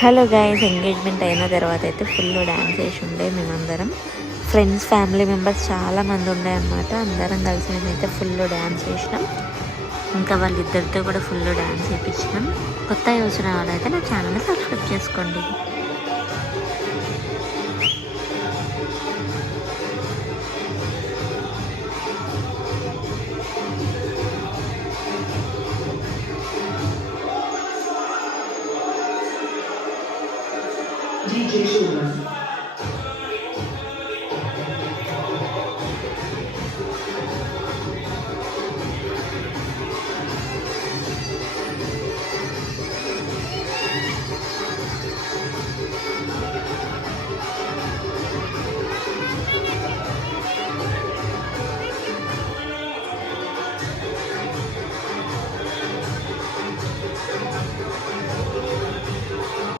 Hello guys, engagement అయిన తర్వాత అయితే ఫుల్ డ్యాన్స్ చేసి ఉండే మేమందరం. ఫ్రెండ్స్, ఫ్యామిలీ మెంబర్స్ చాలామంది ఉండే అనమాట. అందరం కలిసి మేమైతే ఫుల్ డ్యాన్స్ చేసినాం. ఇంకా వాళ్ళిద్దరితో కూడా ఫుల్ డ్యాన్స్ చేయించినాం. కొత్త చూసిన వాళ్ళైతే నా ఛానల్ని సబ్స్క్రైబ్ చేసుకోండి. DJ Shogun.